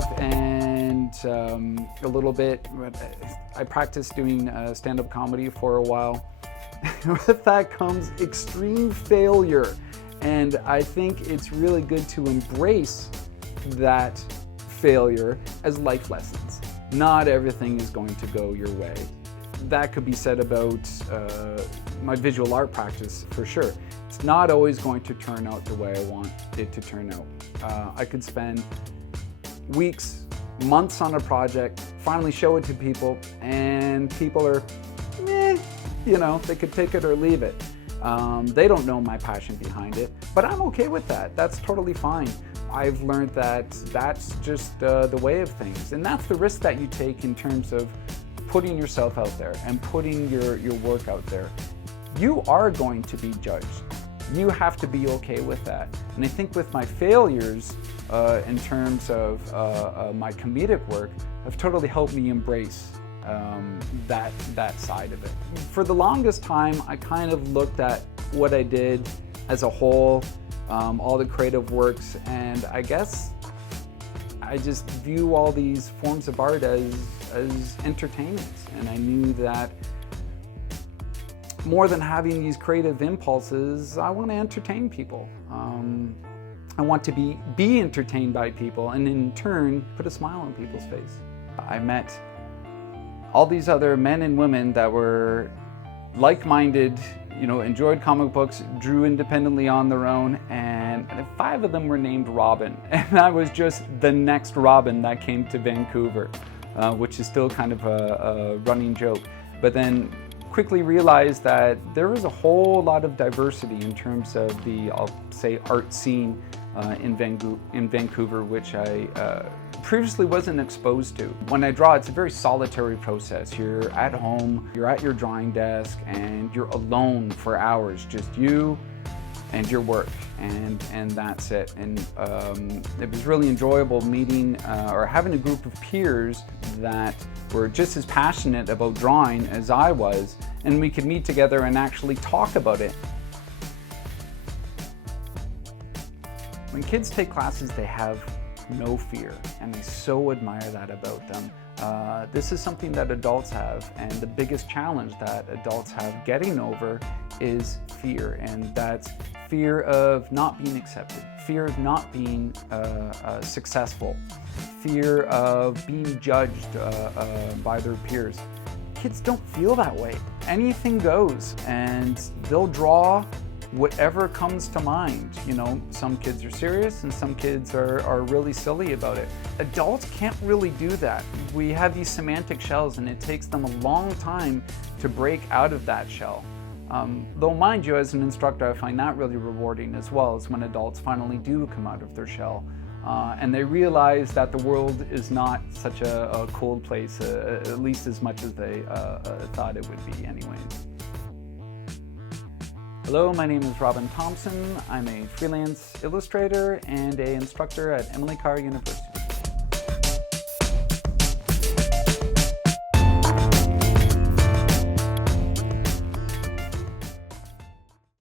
stuff and a little bit. I practiced doing stand-up comedy for a while. With that comes extreme failure, and I think it's really good to embrace that failure as life lessons. Not everything is going to go your way. That could be said about my visual art practice for sure. It's not always going to turn out the way I want it to turn out. I could spend weeks, months on a project, finally show it to people, and people are, meh, you know, they could take it or leave it. They don't know my passion behind it, but I'm okay with that. That's totally fine. I've learned that that's just the way of things, and that's the risk that you take in terms of putting yourself out there and putting your work out there. You are going to be judged. You have to be okay with that. And I think with my failures in terms of my comedic work have totally helped me embrace that side of it. For the longest time, I kind of looked at what I did as a whole, all the creative works, and I guess I just view all these forms of art as entertainment. And I knew that more than having these creative impulses, I want to entertain people. I want to be entertained by people, and in turn, put a smile on people's face. I met all these other men and women that were like-minded, you know, enjoyed comic books, drew independently on their own, and 5 of them were named Robin. And I was just the next Robin that came to Vancouver, which is still kind of a running joke. But then quickly realized that there was a whole lot of diversity in terms of the, I'll say, art scene in Vancouver, which I previously wasn't exposed to. When I draw, it's a very solitary process. You're at home, you're at your drawing desk, and you're alone for hours, just you and your work, and that's it. And it was really enjoyable meeting or having a group of peers that were just as passionate about drawing as I was, and we could meet together and actually talk about it. When kids take classes, they have no fear, and I so admire that about them. This is something that adults have, and the biggest challenge that adults have getting over is fear, and that's fear of not being accepted, fear of not being successful, fear of being judged by their peers. Kids don't feel that way. Anything goes, and they'll draw whatever comes to mind. You know, some kids are serious and some kids are really silly about it. Adults can't really do that. We have these semantic shells, and it takes them a long time to break out of that shell. Though mind you, as an instructor, I find that really rewarding as well, is when adults finally do come out of their shell. And they realize that the world is not such a cold place, at least as much as they thought it would be anyways. Hello, my name is Robin Thompson. I'm a freelance illustrator and an instructor at Emily Carr University.